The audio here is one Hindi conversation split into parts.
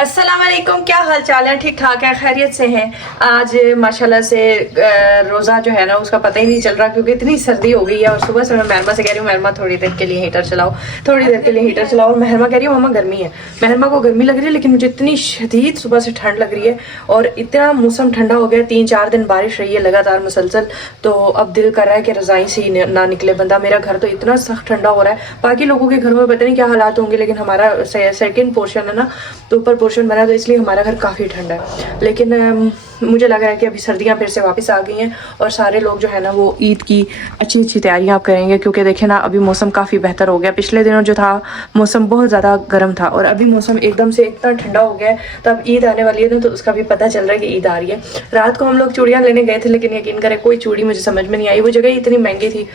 अस्सलाम वालेकुम, क्या हाल चाल है? ठीक ठाक है, खैरियत से हैं। आज माशाल्लाह से रोज़ा जो है ना उसका पता ही नहीं चल रहा क्योंकि इतनी सर्दी हो गई है। और सुबह से मैं महरमा से कह रही हूँ महरमा थोड़ी देर के लिए हीटर चलाओ, थोड़ी देर के लिए हीटर चलाओ। और महरमा कह रही है मम्मा गर्मी है। महरमा को गर्मी लग रही है लेकिन मुझे इतनी शदीद सुबह से ठंड लग रही है। और इतना मौसम ठंडा हो गया, 3-4 दिन बारिश रही है लगातार मुसलसल। तो अब दिल कर रहा है कि रज़ाई से ही ना निकले बंदा। मेरा घर तो इतना सख्त ठंडा हो रहा है, बाकी लोगों के घरों में पता नहीं क्या हालात होंगे, लेकिन हमारा सेकंड पोर्शन है ना, तो ऊपर पोर्शन बना तो इसलिए हमारा घर काफ़ी ठंडा है। लेकिन मुझे लग रहा है कि अभी सर्दियाँ फिर से वापस आ गई हैं और सारे लोग जो है ना वो ईद की अच्छी अच्छी तैयारियाँ आप करेंगे। क्योंकि देखें ना अभी मौसम काफ़ी बेहतर हो गया। पिछले दिनों जो था मौसम बहुत ज़्यादा गर्म था और अभी मौसम एकदम से इतना ठंडा हो गया है। तो अब ईद आने वाली है ना, तो उसका भी पता चल रहा है कि ईद आ रही है। रात को हम लोग चूड़ियाँ लेने गए थे, लेकिन यकीन करें कोई चूड़ी मुझे समझ में नहीं आई। वो जगह इतनी महंगी थी।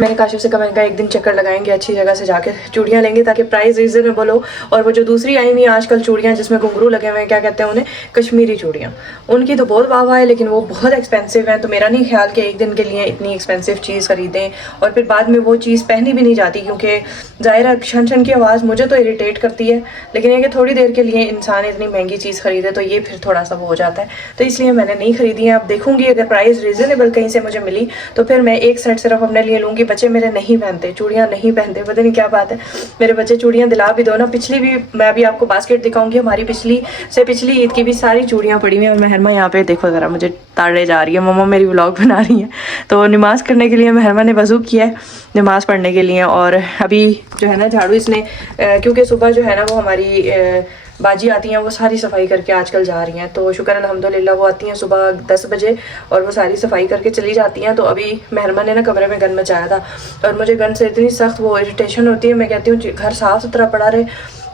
मैंने काशिफ से कहा, मैंने कहा एक दिन चक्कर लगाएंगे अच्छी जगह से जाके चूड़ियाँ लेंगे ताकि प्राइस रीजनेबल हो। और वो जो दूसरी आई हुई आजकल चूड़ियाँ जिसमें घुंघरू लगे हुए हैं, क्या कहते हैं उन्हें, कश्मीरी चूड़ियाँ, उनकी तो बहुत वाह वाह है, लेकिन वो बहुत एक्सपेंसिव हैं। तो मेरा नहीं ख्याल कि एक दिन के लिए इतनी एक्सपेंसिव चीज़ खरीदें और फिर बाद में वो चीज़ पहनी भी नहीं जाती। क्योंकि ज़ाहिर है छन छन की आवाज़ मुझे तो इरिटेट करती है, लेकिन ये कि थोड़ी देर के लिए इंसान इतनी महंगी चीज़ खरीदे तो ये फिर थोड़ा सा वो हो जाता है। तो इसलिए मैंने नहीं खरीदी है। अब देखूंगी अगर प्राइस रीजनेबल कहीं से मुझे मिली तो फिर मैं एक सेट सिर्फ अपने लिए लूँगी। बच्चे मेरे नहीं पहनते चूड़ियाँ, नहीं पहनते, पता नहीं क्या बात है। मेरे बच्चे चूड़ियाँ दिला भी दो ना। पिछली भी मैं अभी आपको बास्केट दिखाऊंगी, हमारी पिछली से पिछली ईद की भी सारी चूड़ियाँ पड़ी हुई हैं। और महरमा यहाँ पे देखो ज़रा मुझे ताड़े जा रही है, मम्मा मेरी व्लॉग बना रही है। तो नमाज़ करने के लिए महरमा ने वज़ू किया है नमाज़ पढ़ने के लिए। और अभी जो है ना झाड़ू इसने क्योंकि सुबह जो है ना वो हमारी बाजी आती हैं, वो सारी सफाई करके आजकल जा रही हैं। तो शुक्र अल्हम्दुलिल्लाह वो आती हैं सुबह 10 बजे और वो सारी सफाई करके चली जाती हैं। तो अभी महरमा ने ना कमरे में गन मचाया था और मुझे गन से इतनी सख्त वो इरिटेशन होती है। मैं कहती हूँ घर साफ़ सुथरा पड़ा रहे।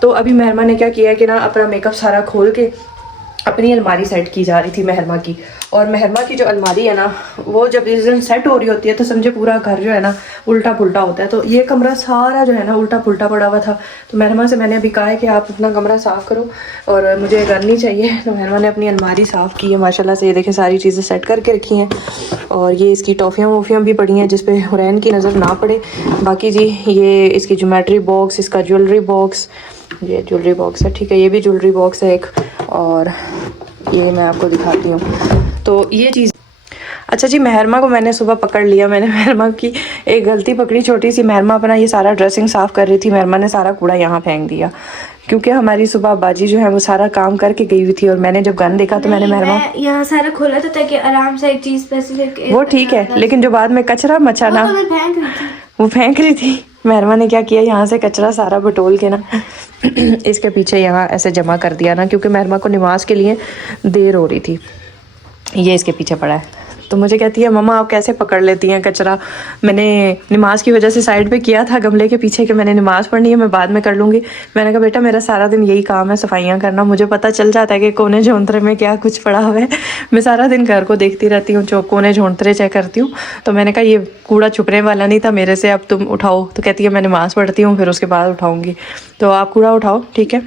तो अभी महरमा ने क्या किया है कि ना अपना मेकअप सारा खोल के अपनी अलमारी सेट की जा रही थी महरमा की। और महरमा की जो अलमारी है ना वो जब इस दिन सेट हो रही होती है तो समझे पूरा घर जो है ना उल्टा पुल्टा होता है। तो ये कमरा सारा जो है ना उल्टा पुल्टा पड़ा हुआ था। तो महरमा से मैंने अभी कहा है कि आप अपना कमरा साफ़ करो और मुझे करनी चाहिए। तो महरमा ने अपनी अलमारी साफ़ की है माशाल्लाह से। ये देखें सारी चीज़ें सेट करके रखी हैं और ये इसकी टॉफ़ियाँ वॉफ़ियाँ भी पड़ी हैं जिस पे हुरैन की नज़र ना पड़े। बाकी जी ये इसकी ज्योमेट्री बॉक्स, इसका ज्वेलरी बॉक्स, ये ज्वेलरी बॉक्स है, ठीक है, ये भी ज्वेलरी बॉक्स है एक। और ये मैं आपको दिखाती हूँ। तो ये चीज़ अच्छा जी, महरमा को मैंने सुबह पकड़ लिया। मैंने महरमा की एक गलती पकड़ी छोटी सी। महरमा अपना ये सारा ड्रेसिंग साफ़ कर रही थी, महरमा ने सारा कूड़ा यहाँ फेंक दिया क्योंकि हमारी सुबह बाजी जो है वो सारा काम करके गई हुई थी। और मैंने जब गन देखा तो मैंने महरमा यहाँ सारा खोला था ताकि आराम से एक चीज़ स्पेसिफिक, वो ठीक है, लेकिन जो बाद में कचरा मचा ना वो फेंक रही थी। महरमा ने क्या किया, यहाँ से कचरा सारा बटोल के ना इसके पीछे यहाँ ऐसे जमा कर दिया ना, क्योंकि महरमा को नमाज के लिए देर हो रही थी। ये इसके पीछे पड़ा है। तो मुझे कहती है मम्मा आप कैसे पकड़ लेती हैं कचरा। मैंने नमाज की वजह से साइड पे किया था गमले के पीछे कि मैंने नमाज़ पढ़नी है, मैं बाद में कर लूँगी। मैंने कहा बेटा मेरा सारा दिन यही काम है सफाइयाँ करना, मुझे पता चल जाता है कि कोने झोंतरे में क्या कुछ पड़ा हुआ है। मैं सारा दिन घर को देखती रहती हूँ, जो कोने झोंतरे चेक करती हूँ। तो मैंने कहा ये कूड़ा छुपने वाला नहीं था मेरे से, अब तुम उठाओ। तो कहती है मैं नमाज़ पढ़ती हूँ फिर उसके बाद उठाऊँगी। तो आप कूड़ा उठाओ, ठीक है।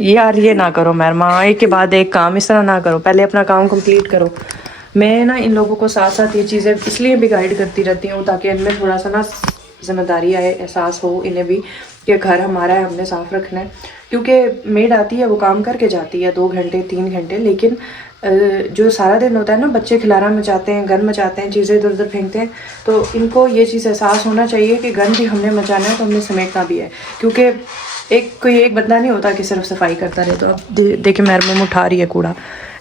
यार ये ना करो महरमा, एक के बाद एक काम इस तरह ना करो, पहले अपना काम कंप्लीट करो। मैं ना इन लोगों को साथ साथ ये चीज़ें इसलिए भी गाइड करती रहती हूँ ताकि इनमें थोड़ा सा ना जिम्मेदारी आए, एहसास हो इन्हें भी कि घर हमारा है, हमने साफ़ रखना है। क्योंकि मेड आती है वो काम करके जाती है 2 घंटे 3 घंटे, लेकिन जो सारा दिन होता है ना बच्चे खिलारा मचाते हैं, गन मचाते हैं, चीज़ें इधर उधर फेंकते हैं। तो इनको ये चीज़ एहसास होना चाहिए कि गन भी हमने मचाना है तो हमने समेटना भी है। क्योंकि कोई एक बंदा नहीं होता कि सिर्फ सफाई करता रहे। तो अब देखिए महरमा उठा रही है कूड़ा,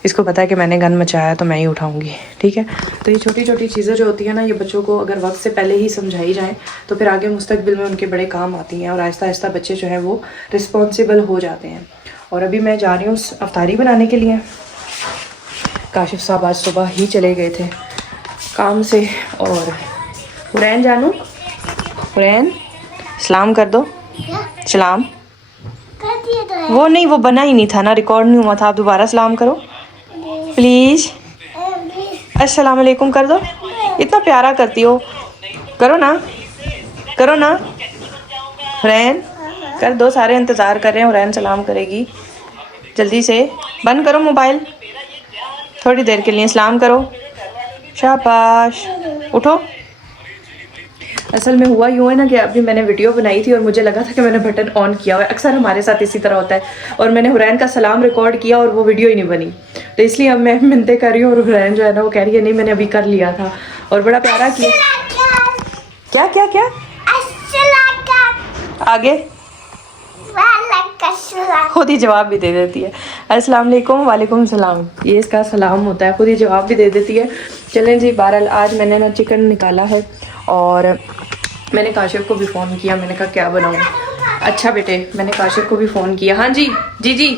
इसको पता है कि मैंने गन मचाया तो मैं ही उठाऊंगी, ठीक है। तो ये छोटी छोटी चीज़ें जो होती हैं ना, ये बच्चों को अगर वक्त से पहले ही समझाई जाए तो फिर आगे मुस्तकबिल में उनके बड़े काम आती हैं और आहिस्ता आहिस्ता बच्चे जो हैं वो रिस्पॉन्सिबल हो जाते हैं। और अभी मैं जा रही हूँ अफ्तारी बनाने के लिए। काशिफ साहब आज सुबह ही चले गए थे काम से। और हुरैन जानू, हुरैन सलाम कर दो, सलाम। वो नहीं, वो बना ही नहीं था ना, रिकॉर्ड नहीं हुआ था। आप दोबारा सलाम करो प्लीज़। अस्सलाम वालेकुम कर दो, इतना प्यारा करती हो, करो ना, करो ना। हुरैन कर दो, सारे इंतज़ार कर रहे हैं, हुरैन सलाम करेगी। जल्दी से बंद करो मोबाइल, थोड़ी देर के लिए सलाम करो। शाबाश, उठो। असल में हुआ यूँ है ना कि अभी मैंने वीडियो बनाई थी और मुझे लगा था कि मैंने बटन ऑन किया हुआ है। अक्सर हमारे साथ इसी तरह होता है। और मैंने हुरैन का सलाम रिकॉर्ड किया और वो वीडियो ही नहीं बनी, तो इसलिए अब मैं मिन्नतें कर रही हूँ और हुरैन जो है ना वो कह रही है नहीं मैंने अभी कर लिया था और बड़ा प्यारा किया। क्या क्या क्या आगे खुद ही जवाब भी दे देती है। अस्सलाम वालेकुम, वालेकुम सलाम, ये इसका सलाम होता है, खुद ही जवाब भी दे देती है। चलें जी, बहरहाल आज मैंने ना चिकन निकाला है और मैंने काशिफ को भी फ़ोन किया। मैंने कहा क्या बनाऊँ। अच्छा बेटे, मैंने काशिफ को भी फ़ोन किया। हाँ जी जी जी,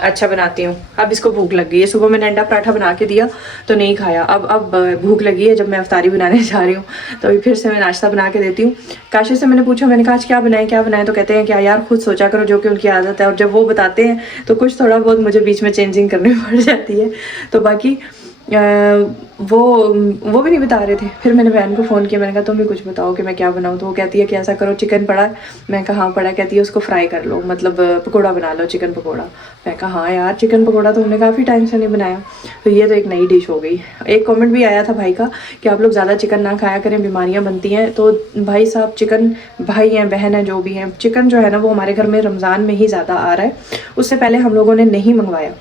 अच्छा बनाती हूँ। अब इसको भूख लग गई है। सुबह मैंने अंडा पराठा बना के दिया तो नहीं खाया। अब भूख लगी है। जब मैं अफ्तारी बनाने जा रही हूँ तो अभी फिर से मैं नाश्ता बना के देती हूँ। काशिफ से मैंने पूछा, मैंने कहा आज क्या बनाए, तो कहते हैं क्या यार खुद सोचा करो, जो कि उनकी आदत है। और जब वो बताते हैं तो कुछ थोड़ा बहुत मुझे बीच में चेंजिंग करनी पड़ जाती है। तो बाकी वो भी नहीं बता रहे थे। फिर मैंने बहन को फ़ोन किया, मैंने कहा तुम भी कुछ बताओ कि मैं क्या बनाऊँ। तो वो कहती है कि ऐसा करो, चिकन पड़ा है। मैं कहा हाँ पड़ा है। कहती है उसको फ्राई कर लो, मतलब पकोड़ा बना लो, चिकन पकोड़ा। मैं कहा हाँ यार चिकन पकोड़ा तो हमने काफ़ी टाइम से नहीं बनाया। तो ये तो एक नई डिश हो गई। एक कमेंट भी आया था भाई का कि आप लोग ज़्यादा चिकन ना खाया करें, बीमारियाँ बनती हैं। तो भाई साहब, चिकन भाई हैं बहन हैं जो भी हैं, चिकन जो है ना वो हमारे घर में रमज़ान में ही ज़्यादा आ रहा है। उससे पहले हम लोगों ने नहीं मंगवाया।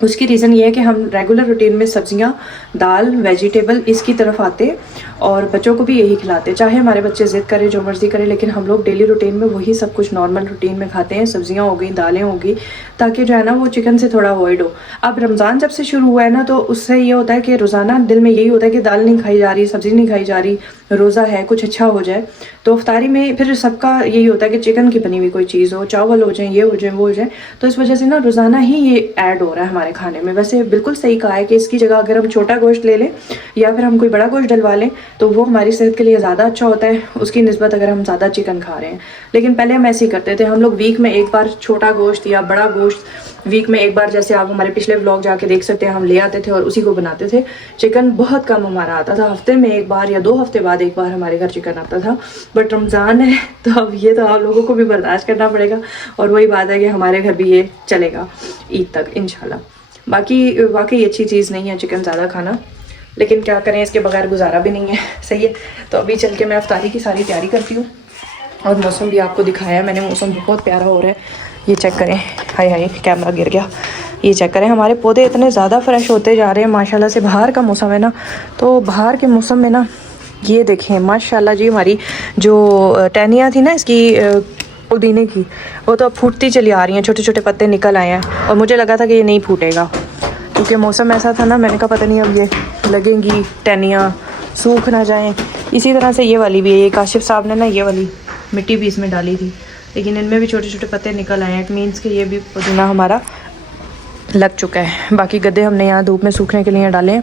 उसकी रीज़न ये है कि हम रेगुलर रूटीन में सब्जियां, दाल, वेजिटेबल इसकी तरफ आते और बच्चों को भी यही खिलाते। चाहे हमारे बच्चे ज़िद करें, जो मर्ज़ी करें, लेकिन हम लोग डेली रूटीन में वही सब कुछ नॉर्मल रूटीन में खाते हैं। सब्जियां हो गई, दालें हो गई, ताकि जो है ना वो चिकन से थोड़ा अवॉइड हो। अब रमज़ान जब से शुरू हुआ है ना तो उससे ये होता है कि रोज़ाना दिल में यही होता है कि दाल नहीं खाई जा रही, सब्ज़ी नहीं खाई जा रही, रोज़ा है, कुछ अच्छा हो जाए। तो इफ्तारी में फिर सबका यही होता है कि चिकन की बनी हुई कोई चीज़ हो, चावल हो जाए, ये हो जाए, वो हो जाए। तो इस वजह से ना रोज़ाना ही ये ऐड हो रहा है हमारे खाने में। वैसे बिल्कुल सही कहा है कि इसकी जगह अगर हम छोटा गोश्त ले लें या फिर हम कोई बड़ा गोश्त डलवा लें तो वो हमारी सेहत के लिए ज़्यादा अच्छा होता है उसकी निस्बत अगर हम ज़्यादा चिकन खा रहे हैं। लेकिन पहले हम ऐसे ही करते थे। हम लोग वीक में एक बार छोटा गोश्त या बड़ा गोश्त वीक में एक बार, जैसे आप हमारे पिछले व्लॉग जाके देख सकते हैं, हम ले आते थे और उसी को बनाते थे। चिकन बहुत कम हमारा आता था, हफ्ते में एक बार या 2 हफ्ते बाद एक बार हमारे घर चिकन आता था। बट रमज़ान है तो अब ये तो आप लोगों को भी बर्दाश्त करना पड़ेगा। और वही बात है कि हमारे घर भी ये चलेगा ईद तक इंशाल्लाह। बाकी वाकई अच्छी चीज़ नहीं है चिकन ज़्यादा खाना, लेकिन क्या करें, इसके बगैर गुजारा भी नहीं है। सही है, तो अभी चल के मैं अफ्तारी की सारी तैयारी करती हूँ। और मौसम भी आपको दिखाया है मैंने, मौसम बहुत प्यारा हो रहा है। ये चेक करें, हाय हाय कैमरा गिर गया। ये चेक करें, हमारे पौधे इतने ज़्यादा फ्रेश होते जा रहे हैं माशाल्लाह से। बाहर का मौसम है ना, तो बाहर के मौसम में ना ये देखें माशाल्लाह जी, हमारी जो टहनियाँ थी ना इसकी पुदीने की, वो तो अब फूटती चली आ रही हैं, छोटे छोटे पत्ते निकल आए हैं। और मुझे लगा था कि ये नहीं फूटेगा क्योंकि मौसम ऐसा था ना, मैंने कहा पता नहीं अब ये लगेंगी टहनियाँ, सूख ना जाएं। इसी तरह से ये वाली भी है, ये काशिफ साहब ने ना ये वाली मिट्टी भी इसमें डाली थी, लेकिन इनमें भी छोटे छोटे पत्ते निकल आए हैं। इट मीन्स कि ये भी पुदीना हमारा लग चुका है। बाकी गद्दे हमने यहाँ धूप में सूखने के लिए डाले हैं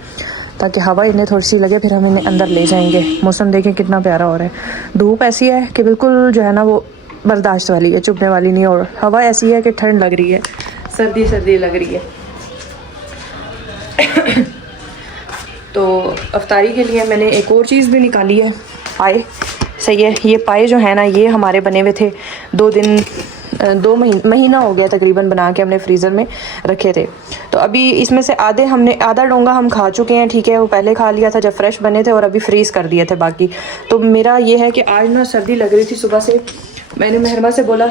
ताकि हवा इन्हें थोड़ी सी लगे, फिर हम इन्हें अंदर ले जाएंगे। मौसम देखें कितना प्यारा हो रहा है। धूप ऐसी है कि बिल्कुल जो है ना वो बर्दाश्त वाली है, चुभने वाली नहीं। और हवा ऐसी है कि ठंड लग रही है, सर्दी सर्दी लग रही है। तो अफ्तारी के लिए मैंने एक और चीज़ भी निकाली है, पाए। सही है, ये पाए जो है ना ये हमारे बने हुए थे 2 महीना हो गया तकरीबन बना के हमने फ्रीज़र में रखे थे। तो अभी इसमें से आधा डोंगा हम खा चुके हैं, ठीक है। वो पहले खा लिया था जब फ्रेश बने थे और अभी फ्रीज़ कर दिए थे बाकी। तो मेरा ये है कि आज ना सर्दी लग रही थी सुबह से, मैंने महरमा से बोला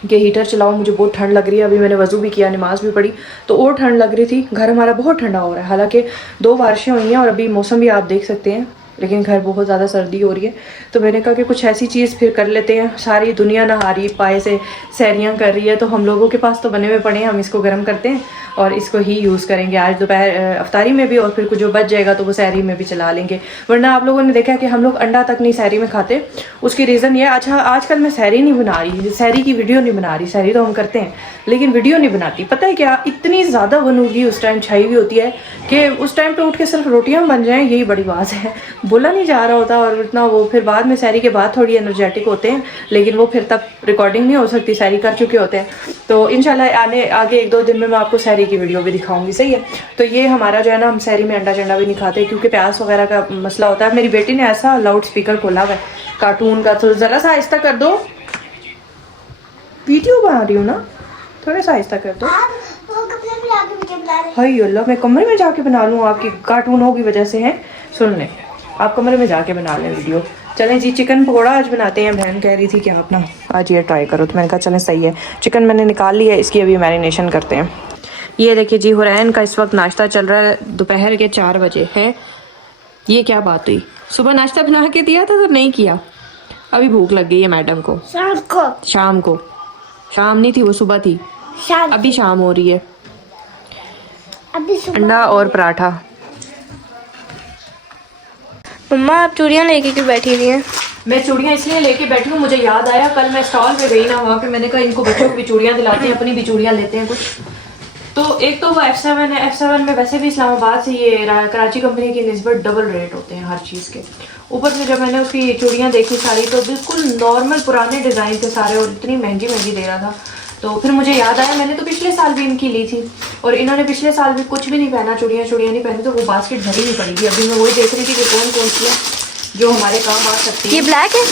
कि हीटर चलाओ, मुझे बहुत ठंड लग रही है। अभी मैंने वज़ू भी किया, नमाज़ भी पढ़ी, तो और ठंड लग रही थी। घर हमारा बहुत ठंडा हो रहा है, हालांकि 2 बारिशें हुई हैं और अभी मौसम भी आप देख सकते हैं, लेकिन घर बहुत ज़्यादा सर्दी हो रही है। तो मैंने कहा कि कुछ ऐसी चीज़ फिर कर लेते हैं। सारी दुनिया नहारी पाए से सैरियाँ कर रही है, तो हम लोगों के पास तो बने हुए पड़े हैं, हम इसको गर्म करते हैं और इसको ही यूज़ करेंगे आज दोपहर अफ्तारी में भी, और फिर कुछ जो बच जाएगा तो वो सहरी में भी चला लेंगे। वरना आप लोगों ने देखा कि हम लोग अंडा तक नहीं सहरी में खाते। उसकी रीज़न ये, अच्छा आजकल मैं सहरी नहीं बना रही, सहरी की वीडियो नहीं बना रही। सहरी तो हम करते हैं लेकिन वीडियो नहीं बनाती। पता है क्या, इतनी ज़्यादा बनूगी उस टाइम, छाई हुई होती है कि उस टाइम पे उठ के सिर्फ रोटियां बन जाएं, यही बड़ी बात है। बोला नहीं जा रहा होता और इतना वो फिर बाद में सहरी के बाद थोड़ी एनर्जेटिक होते हैं, लेकिन वो फिर तब रिकॉर्डिंग नहीं हो सकती, सहरी कर चुके होते हैं। तो इंशाल्लाह आगे 1-2 दिन में मैं आपको सहरी की वीडियो भी दिखाऊंगी। सही है, तो ये हमारा जो है ना, हम सहरी में अंडा चंडा भी नहीं खाते क्योंकि प्यास वगैरह का मसला होता है। मेरी बेटी ने ऐसा लाउड स्पीकर खोला हुआ है कार्टून का, तो ज़रा सा आहिस्ता कर दो, वीडियो बना रही हूँ ना, थोड़ा सा आहिस्ता कर दो। हाय अल्लाह, मैं कमरे में जाके बना लूँ? आपकी कार्टूनों की वजह से है। सुन लें, आप कमरे में जाके बना लें वीडियो, चलें जी, चिकन पकौड़ा आज बनाते हैं। बहन कह रही थी कि आप ना आज ये ट्राई करो, तो मैंने कहा चलें सही है। चिकन मैंने निकाल लिया है, इसकी अभी मैरिनेशन करते हैं। ये देखिए जी, हुरैन का इस वक्त नाश्ता चल रहा है, दोपहर के 4 बजे है। ये क्या बात हुई, सुबह नाश्ता बना के दिया था तो नहीं किया, अभी भूख लग गई है मैडम को। शाम को शाम नहीं थी वो, सुबह थी, अभी शाम हो रही है। अंडा और पराठा। मम्मा आप चूड़ियाँ लेके क्यों बैठी हुई हैं? मैं चूड़ियाँ इसलिए लेके बैठी हूँ, मुझे याद आया कल मैं स्टॉल पे गई ना, वहाँ पे मैंने कहा इनको बच्चों को भी चूड़ियाँ दिलाते हैं, अपनी भी चूड़ियाँ लेते हैं कुछ। तो एक तो वो F7 है, F7 में वैसे भी इस्लामाबाद से ये कराची कंपनी की निस्बत डबल रेट होते हैं हर चीज़ के। ऊपर से जब मैंने उसकी चूड़ियाँ देखी सारी, तो बिल्कुल नॉर्मल पुराने डिज़ाइन थे सारे, और इतनी महंगी महंगी दे रहा था। तो फिर मुझे याद आया, मैंने तो पिछले साल भी इनकी ली थी, और इन्होंने पिछले साल भी कुछ भी नहीं पहना, चूड़ियाँ नहीं पहनी, तो वो बास्केट भरी नहीं पड़ी। अभी मैं वही देख रही थी कि कौन कौन सी है जो हमारे काम आ सकती है। ये ब्लैक है,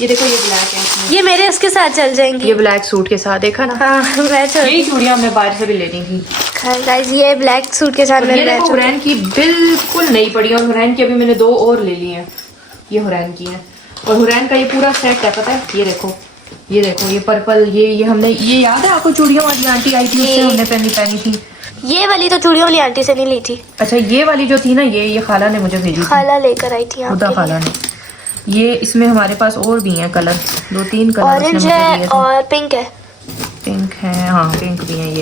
ये देखो, ये ब्लैक है इसमें। ये मेरे उसके साथ चल जाएंगी। ये ब्लैक सूट के साथ, देखा ना? हाँ मैच हो। यही चूड़ियाँ हमने बाहर से भी लेनी थी। गाइस ये ब्लैक सूट के साथ और ये देखो, हुरैन की बिल्कुल नई पड़ी, और हुरैन की अभी मैंने 2 और ले ली हैं। ये हुरैन की है, और हुरैन का ये पूरा सेट है, पता है? ये देखो, ये देखो, ये पर्पल, ये हमने, ये याद है आपको चूड़ियों वाली आंटी आई थी, उससे हमने पहनी थी। ये वाली तो चूड़ियों वाली आंटी से नहीं ली थी। अच्छा, ये वाली जो थी ना, ये खाला ने मुझे भेजी थी, खाला लेकर आई थी खुदा खाला ने। ये इसमें हमारे पास और भी हैं कलर, 2-3 कलर। ऑरेंज है और पिंक है। पिंक है, हाँ पिंक भी है।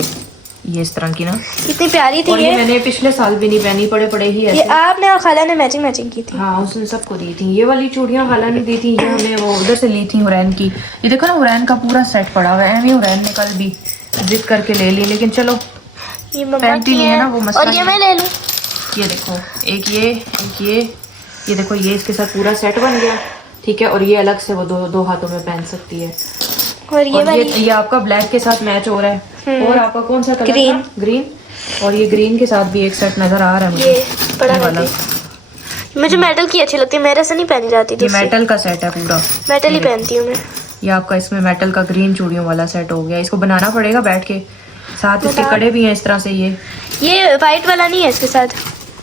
ये इस तरह की ना, कितनी प्यारी थी। और ये मैंने पिछले साल भी नहीं पहनी, पड़े ही ऐसे। ये आपने और खाला ने मैचिंग की थी। हाँ, उसने सबको दी थी। ये वाली चूड़ियाँ खाला ने दी थी, ये हमने वो उधर से ली थी हुरैन की। ये देखो ना, हुरैन का पूरा सेट पड़ा हुआ है। हुरैन ने कल भी जिद करके ले ली, लेकिन चलो ये मम्मा पहनती की नहीं है ना वो मसला। और ये मैं ले लूं। ये देखो, एक ये देखो, ये इसके साथ पूरा सेट बन गया, ठीक है। और ये अलग से वो दो हाथों में पहन सकती है। और ये वाली, ये आपका ब्लैक के साथ मैच हो रहा है। और आपका कौन सा कलर? ग्रीन। और ये ग्रीन के साथ भी एक सेट नजर आ रहा है मुझे। ये बड़ा वाला मुझे मेटल की अच्छी लगती है, मेरे से नहीं पहनी जाती। ये मेटल का सेट है पूरा, मेटल ही पहनती हूँ मैं। ये आपका इसमें मेटल का ग्रीन चूड़ियों वाला सेट हो गया। इसको बनाना पड़ेगा बैठ के, साथ इसके कड़े भी हैं इस तरह से। ये वाइट वाला नहीं है इसके साथ,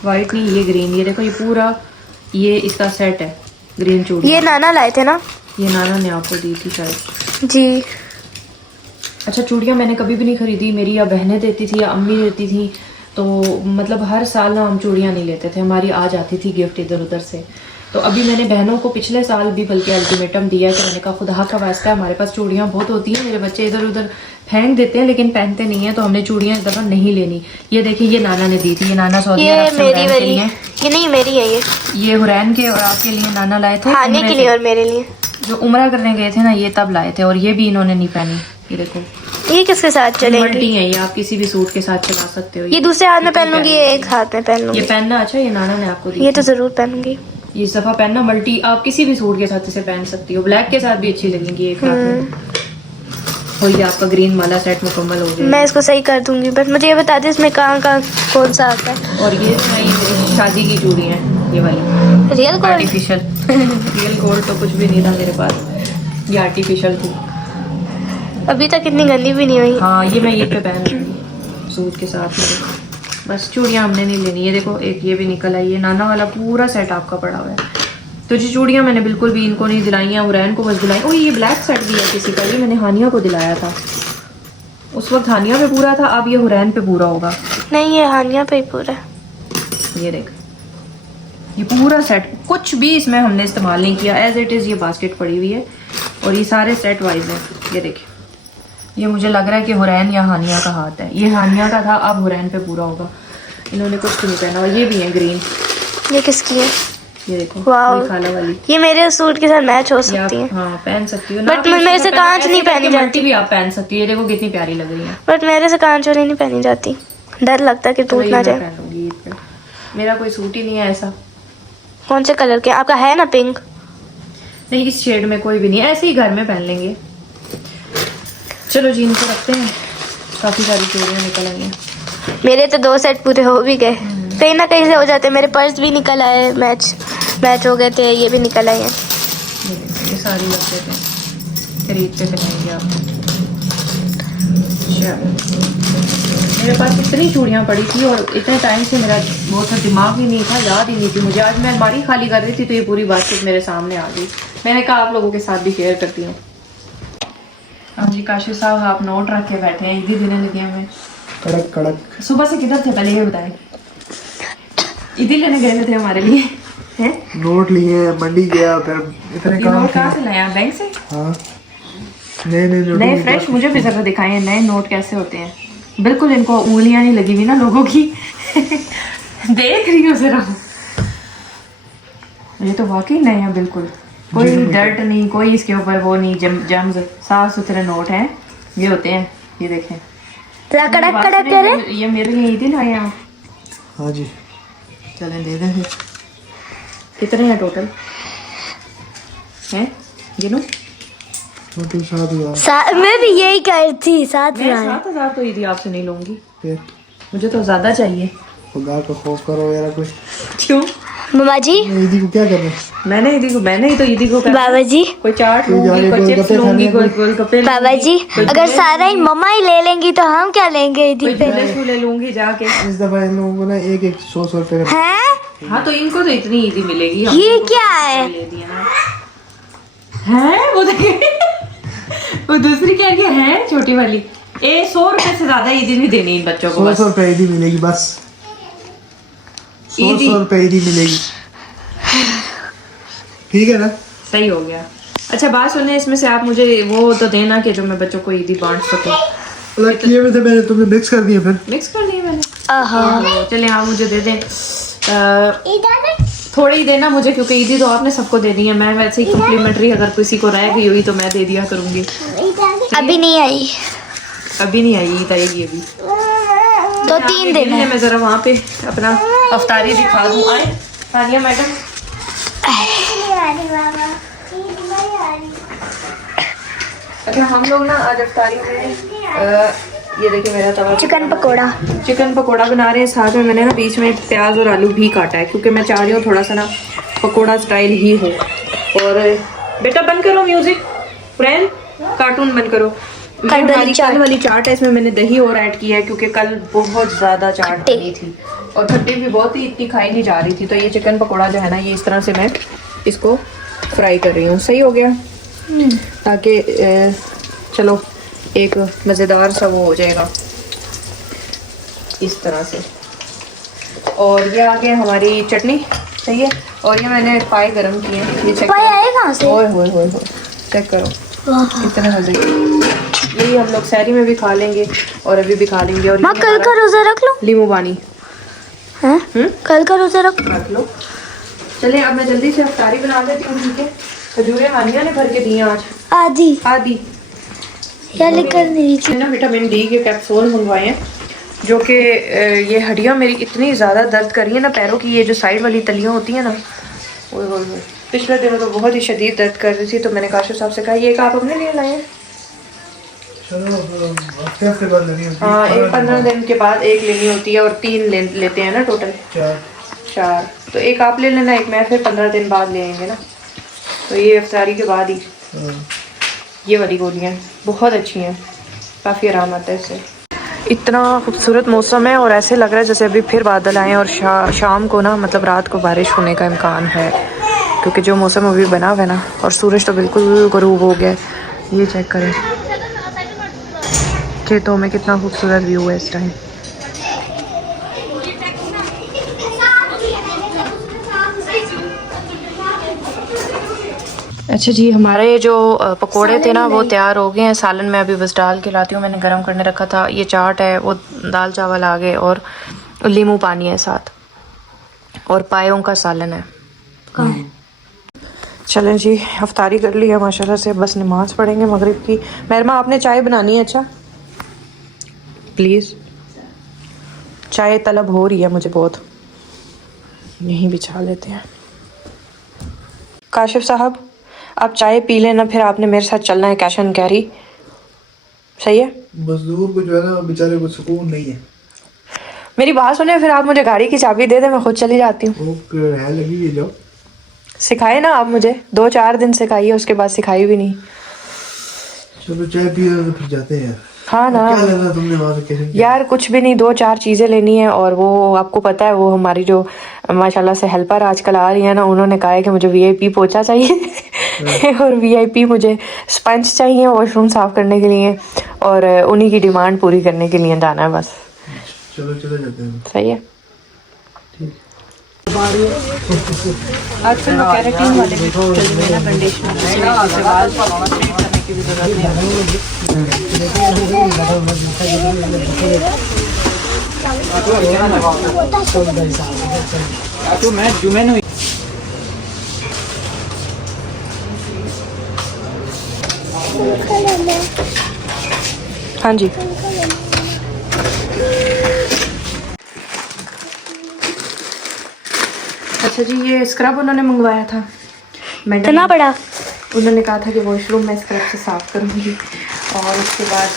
वाइट नहीं, ये ग्रीन। ये देखो, ये पूरा ये इसका सेट है ग्रीन चूड़ी। ये नाना लाए थे ना? ये नाना ने आपको दी थी शायद जी। अच्छा, चूड़ियाँ मैंने कभी भी नहीं खरीदी, मेरी या बहनें देती थी या अम्मी देती थी। तो मतलब हर साल ना हम चूड़ियाँ नहीं लेते थे, हमारी आ जाती थी गिफ्ट इधर उधर से। तो अभी मैंने बहनों को पिछले साल भी बल्कि अल्टीमेटम दिया कि मैंने कहा खुदा का वास्ता है, हमारे पास चूड़ियाँ बहुत होती हैं, मेरे बच्चे इधर उधर फेंक देते हैं लेकिन पहनते नहीं है, तो हमने चूड़ियाँ इस दफ़ा नहीं लेनी। ये देखिए, ये नाना ने दी थी, ये नाना सऊदी अरब से हुरैन के लिए। ये नहीं मेरी है, ये हुरैन के और आपके लिए नाना लाए थे, खाने के लिए और मेरे लिए। जो उम्रा करने गए थे ना, ये तब लाए थे, और ये भी इन्होंने नहीं पहनी। ये देखो, ये किसके साथ चलेगी? मल्टी है ये, आप किसी भी सूट के साथ चला सकते हो। ये दूसरे हाथ में पहन लूंगी, एक हाथ में पहन लूंगी। ये पहनना, अच्छा ये नाना ने आपको दी। ये तो जरूर पहनूंगी। ये इस दफा पहनना मल्टी, आप किसी भी सूट के साथ इसे पहन सकती हो, ब्लैक के साथ भी अच्छी लगेंगी एक हाथ में। और ये आपका ग्रीन वाला सेट मुकम्मल हो गया। मैं इसको सही कर दूंगी, बस मुझे ये बता दे इसमें कहाँ कौन सा आता है। और ये शादी की चूड़ी है, ये वाली real gold, artificial. Real gold तो कुछ भी नहीं था मेरे पास, ये आर्टिफिशियल थी। अभी तक इतनी गंदी भी नहीं हुई। हाँ, ये मैं ये पे पहन लूँगी सूट के साथ में। बस चूड़ियाँ हमने नहीं लेनी। ये देखो, एक ये भी निकल आई है, नाना वाला पूरा सेट आपका पड़ा हुआ है। तो जी चूड़ियाँ मैंने बिल्कुल भी इनको नहीं दिलाई हैं, हुरैन को बस दिलाई। ओ, ये ब्लैक सेट भी है किसी का, ये मैंने हानिया को दिलाया था, उस वक्त हानिया पे पूरा था, अब ये हुरैन पे पूरा होगा। नहीं, ये हानिया पे ही पूरा। ये देख, ये पूरा सेट, कुछ भी इसमें हमने इस्तेमाल नहीं किया, एज इट इज़ ये बास्केट पड़ी हुई है, और ये सारे सेट वाइज है। ये देखिए, ये मुझे लग रहा है कि हुरैन या हानिया का हाथ है, ये हानिया का था, अब हुरैन पे पूरा होगा। इन्होंने कुछ नहीं पहना। और ये भी है ग्रीन। ये किसकी है? ये देखो, वाओ, खाला वाली। ये मेरे सूट के साथ मैच हो सकती है। हाँ, पहन सकती हो, बट मेरे से कांच नहीं पहनी जाती। भी आप पहन सकती है, देखो कितनी प्यारी लग रही है। बट मेरे से कांच वाली नहीं पहनी जाती, डर लगता है कि टूट ना जाए। पहनूंगी ईद पे, मेरा कोई सूट ही नहीं है ऐसा। कौन से कलर के आपका है? ना पिंक? नहीं, इस शेड में कोई भी नहीं है, ऐसे ही घर में पहन लेंगे। चलो जी, इनको रखते हैं, काफी सारी चूड़ियाँ निकल आई हैं। मेरे तो 2 सेट पूरे हो भी गए, कहीं ना कहीं से हो जाते। मेरे पर्स भी निकल आए, मैच हो गए थे, ये भी निकल आए हैं। ये सारी रख देते हैं, खरीद के पहनाएंगे आप। अच्छा, मेरे पास इतनी चूड़ियाँ पड़ी थी और इतने टाइम से मेरा बहुत सा दिमाग ही नहीं था, याद ही नहीं थी मुझे। आज मैं अलमारी खाली कर रही थी तो ये पूरी बातचीत मेरे सामने आ गई। मैंने कहा आप लोगों के साथ भी शेयर करती हूँ। हाँ जी काशिफ साहब, आप नोट रख के बैठे हैं, ईदी देने लगे हमें कड़क कड़क। सुबह से किधर थे पहले ये बताएं? ईदी लेने गए थे हमारे लिए हैं? नोट लिए, मंडी गया, फिर इतने ये काम नोट थे। कहाँ से लाया? बैंक से? हाँ, नए नए नोट नए फ्रेश? मुझे भी जरा दिखाएं नए नोट कैसे होते हैं। बिल्कुल इनको उंगलियां नहीं लगी हुई ना लोगों की देख रही हूँ जरा, ये तो वाकई नए हैं बिल्कुल, कोई डर्ट नहीं, कोई इसके ऊपर वो नहीं, जम्स, साफ सुथरे नोट हैं ये होते हैं। ये देखें, कड़क कड़क करे। ये मेरे लिए ईदी लाए हैं। हाँ जी, चलें दे दें फिर। कितने हैं टोटल हैं गिनो? टोटल 7,000। मैं भी यही कर रही थी, 7,000। 7,000 तो ईदी आपसे नहीं लूंगी, फिर मुझे तो ज्यादा चाहिए। खुदा का खौफ करो यार कुछ। क्यों? मामा जी, ईदी को क्या करना? मैंने ही तो ईदी को बाबा जी, कोई चाट कोई लूंगी, जाके कोई चिप्स गोलगप्पे लूंगी, खाने कोई गोलगप्पे बाबा जी, अगर सारा ही मम्मा ही ले लेंगी तो हम क्या लेंगे ईदी पे? ले लूंगी जाके। इस दफा इन लोगों को ना एक 100 रुपए का। हैं? हाँ तो इनको तो इतनी ईदी मिलेगी। ये क्या है? ले दिया ना है वो देखिए वो दूसरी कह रही है छोटी वाली। 100 रुपए से ज्यादा ईदी नहीं देनी इन बच्चों को। 100 रुपए ईदी मिलेगी बस। 100 रुपए ईदी मिलेगी, ठीक है ना? सही हो गया। अच्छा बात सुनने, इसमें से आप मुझे वो तो देना कि जो मैं बच्चों को ईदी बांट सकूं। अलग किए में थे मैंने, तुमने मिक्स कर दिए फिर। मिक्स कर दिए मैंने। आहा, चले आप मुझे दे दें, थोड़ी ही देना मुझे, क्योंकि ईदी तो आपने सबको देनी है। मैं वैसे ही कम्प्लीमेंट्री अगर किसी को रह गई हुई तो मैं दे दिया करूंगी। अभी नहीं आई अभी नहीं आई ईद, आएगी अभी। तो 3 दिन है। मैं जरा वहाँ पे अपना अफ्तारी दिखा दूँ। आए तानिया मैडम, अच्छा हम लोग ना आज अफ्तारी में ये देखिए मेरा तवा चिकन पकोड़ा बना रहे हैं। साथ में मैंने ना बीच में प्याज और आलू भी काटा है, क्योंकि मैं चाह रही हूँ थोड़ा सा ना पकोड़ा स्टाइल ही हो। और बेटा बंद करो म्यूजिक, फ्रेंड कार्टून बंद करो। हमारी कल वाली चाट है, इसमें मैंने दही और ऐड किया है क्योंकि कल बहुत ज़्यादा चाट बनी थी और खट्टी भी बहुत ही इतनी खाई नहीं जा रही थी। तो ये चिकन पकोड़ा जो है ना, ये इस तरह से मैं इसको फ्राई कर रही हूँ। सही हो गया, ताकि चलो एक मज़ेदार सा वो हो जाएगा इस तरह से। और ये आ गया हमारी चटनी, सही है। और ये मैंने पाए गरम किए हैं, ये चेक पाए आए कहाँ से? ओए होए होए होए, चेक करो कितने मजे। यही हम लोग सहरी में भी खा लेंगे और अभी भी खा लेंगे। और माँ कल का रोजा रख लो। लीमू पानी कल का रोजा रख लो। चले अब मैं जल्दी से अफ्तारी बना देती हूँ, ठीक है। खजूरें हानिया ने भर के दी हैं आज आधी क्या लेकर नहीं थी ना। विटामिन डी के कैप्सूल मंगवाए हैं, जो कि ये हड्डियाँ मेरी इतनी ज़्यादा दर्द कर रही है ना, पैरों की ये जो साइड वाली तलियाँ होती हैं ना, वो पिछले दिनों तो बहुत ही शदीद दर्द कर रही थी। तो मैंने काशिफ साहब से कहा ये एक आप अपने लिए लाए हैं। चलो हफ्ते बाद लेनी होती है। हाँ, एक 15 दिन के बाद एक लेनी होती है और 3 लेते हैं ना टोटल 4। तो एक आप ले लेना, एक मैं, फिर 15 दिन बाद ले आएंगे ना। तो ये इफ्तारी के बाद ही ये वाली गोलियाँ बहुत अच्छी हैं, काफ़ी आराम आता है इससे। इतना खूबसूरत मौसम है और ऐसे लग रहा है जैसे अभी फिर बादल आए और शाम को ना, मतलब रात को बारिश होने का इम्कान है, क्योंकि जो मौसम अभी बना हुआ है ना, और सूरज तो बिल्कुल गरूब हो गया है। ये चेक करें खेतों में कितना खूबसूरत व्यू है इस टाइम। अच्छा जी, हमारे जो पकोड़े थे ना वो तैयार हो गए हैं। सालन में अभी बस डाल के लाती हूँ, मैंने गरम करने रखा था। ये चाट है, वो दाल चावल आ गए और लीमू पानी है साथ, और पायों का सालन है। चलें जी, अफ्तारी कर लिया माशाल्लाह से, बस नमाज़ पढ़ेंगे मगरिब की। मेहरमा आपने चाय बनानी है? अच्छा प्लीज़, चाय तलब हो रही है मुझे बहुत। यहीं बिछा लेते हैं। काशिफ साहब आप चाय पी लेना, फिर आपने मेरे साथ चलना है कैश एंड कैरी, सही है। मजदूर को जो है ना बेचारे को सुकून नहीं है। मेरी बात सुने, फिर आप मुझे गाड़ी की चाबी दे दें, मैं खुद चली जाती हूँ। है लगी ये लो, सिखाए ना आप मुझे, 2-4 दिन सिखाइए, उसके बाद सिखाई भी नहीं। चलो चाय पिए तो फिर जाते हैं। हाँ ना क्या लेना तुमने वहाँ से कैसे? यार, कुछ भी नहीं, 2-4 चीज़ें लेनी है। और वो आपको पता है, वो हमारी जो माशाल्लाह से हेल्पर आजकल आ रही है ना, उन्होंने कहा है कि मुझे वीआईपी पोछा चाहिए और वीआईपी मुझे स्पंज चाहिए वॉशरूम साफ करने के लिए, और उन्हीं की डिमांड पूरी करने के लिए जाना है बस। चलो चले जाते हैं। सही है। आजकल वो कैरेटीन वाले भी चल रहे हैं ना, कंडीशनर से बाल स्ट्रेट करने की भी जरूरत नहीं है। हाँ जी, अच्छा जी, ये स्क्रब उन्होंने मंगवाया था मैडम। इतना बड़ा उन्होंने कहा था कि वॉशरूम में स्क्रब से साफ करूँगी। और उसके बाद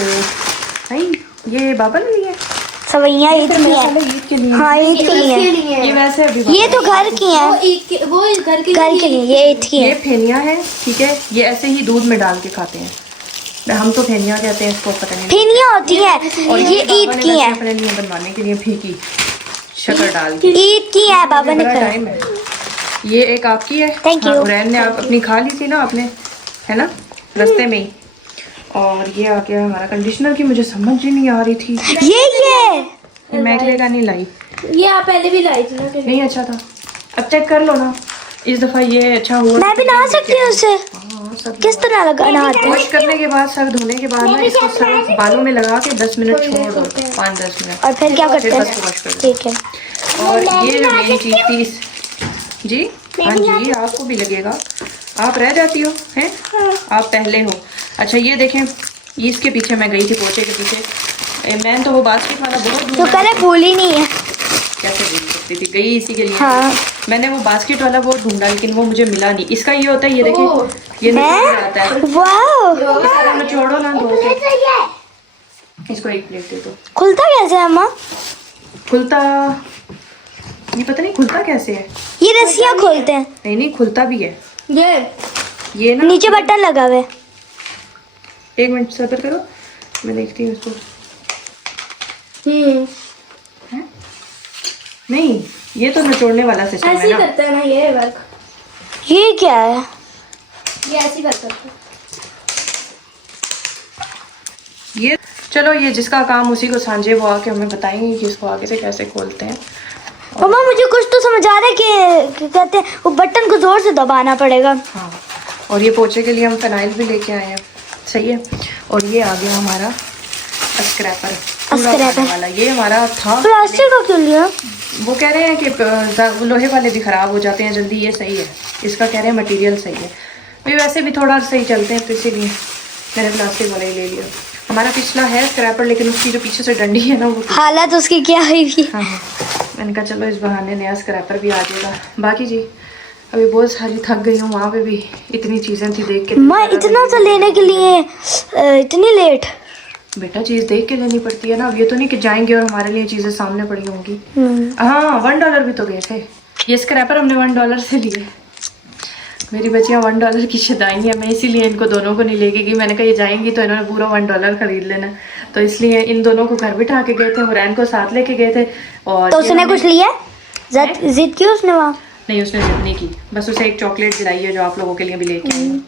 नहीं, ये बाबा ने लिए सवैया ईद की है। ईद के लिए। हाँ ईद के लिए। ये वैसे अभी ये तो घर की है, वो घर के घर के लिए। ये ईद की ये है। फेनिया है, ठीक है। ये ऐसे ही दूध में डाल के खाते हैं, हम तो फेनिया कहते हैं इसको, पता नहीं। फेनिया होती है, और ये बाबा ईद ने की वैसे है। अपने लिए बनवाने के लिए फीकी शक्कर डाल के। ईद की है, बाबा ने बड़ा कहा। टाइम है। ये एक आपकी है। Thank you. हुरैन ने आप अपनी खा ली थी ना आपने, है ना, रास्ते में ही। और ये आ गया हमारा कंडीशनर की, मुझे समझ ही नहीं आ रही थी। ये मैगले का नहीं लाई, ये आप पहले भी लाई थी ना फिर। नहीं अच्छा था। अब चेक कर लो ना, इस दफा ये अच्छा हुआ। मैं भी नहा सकती हूँ उससे? हाँ, सब किस तरह लगा नहाते हैं? वॉश करने के बाद, सर धोने के बाद ना इसको सर बालों में लगा के 10 मिनट छोड़ दो, 5-10 मिनट, और फिर क्या करते फिर बस हैं? वॉश कर दो। ठीक है। और ये जो मेन चीज थी जी, हाँ जी, आपको भी लगेगा, आप रह जाती हो हैं, आप पहले हो। अच्छा ये देखें, ये इसके पीछे मैं गई थी, पोछे के पीछे। मैंने तो वो बास्केट वाला बहुत तो ढूंढा। करे भूल ही नहीं है। कैसे भूल सकती थी, गई इसी के लिए। हाँ। मैंने वो बास्केट वाला बहुत ढूंढा, लेकिन वो मुझे मिला नहीं। इसका ये होता है, ये देखें, ये निकल जाता है। वाह, इसको निचोड़ो ना धो के। इसको एक प्लेट दे दो। खुलता कैसे है अम्मा? खुलता, ये पता नहीं खुलता कैसे है। ये रस्सियाँ खोलते हैं। नहीं नहीं, खुलता भी है ये ना। नीचे बटन लगा हुआ है। एक मिनट सब्र करो, मैं देखती हूँ इसको। नहीं, ये तो निचोड़ने वाला सिस्टम ऐसे है ही ना। करता है ना ये वर्क। ये क्या है? ये ऐसे ही करता है। ये चलो, ये जिसका काम उसी को सांझे, वो आके हमें बताएंगे कि इसको आगे से कैसे खोलते हैं। मम्मा मुझे कुछ तो समझ आ रहा है कि कहते हैं वो बटन को जोर से दबाना पड़ेगा। हाँ, और ये पोछे के लिए हम फिनाइल भी लेके आए हैं। सही है। और ये आ गया हमारा स्क्रैपर वाला। ये हमारा था, प्लास्टिक का क्यों लिया? वो कह रहे हैं कि लोहे वाले भी ख़राब हो जाते हैं जल्दी। ये सही है, इसका कह रहे हैं मटेरियल सही है। भाई वैसे भी थोड़ा सही चलते हैं, तो इसीलिए मैंने प्लास्टिक वाला ही ले लिया। हमारा पिछला है स्क्रैपर, लेकिन उसकी जो पीछे से डंडी है ना, वो हालत उसकी क्या हुई है? हाँ हाँ, मैंने कहा चलो इस बहाने नया स्क्रैपर भी आ जाएगा। बाकी जी अभी बहुत सारी थक गई हूँ, वहाँ पे भी इतनी चीज़ें थी देख के। मैं इतना सा लेने के लिए इतनी लेट? बेटा चीज़ देख के लेनी पड़ती है ना। अब ये तो नहीं कि जाएंगे और हमारे लिए चीज़ें सामने पड़ी होंगी। हाँ, $1 भी तो गए थे। ये स्क्रैपर हमने $1 से लिए। मेरी बच्चियाँ $1 की शदाई है, मैं इसीलिए इनको दोनों को नहीं लेके गई। मैंने कहा ये जाएंगी तो इन्होंने पूरा $1 खरीद लेना, तो इसलिए इन दोनों को घर बिठा के गए थे, हुरैन को साथ लेके गए थे। और तो उसने कुछ लिया? जिद की उसने वहाँ? नहीं, उसने जिद नहीं की, बस उसे एक चॉकलेट दिलाई है जो आप लोगों के लिए भी लेके आई हूँ।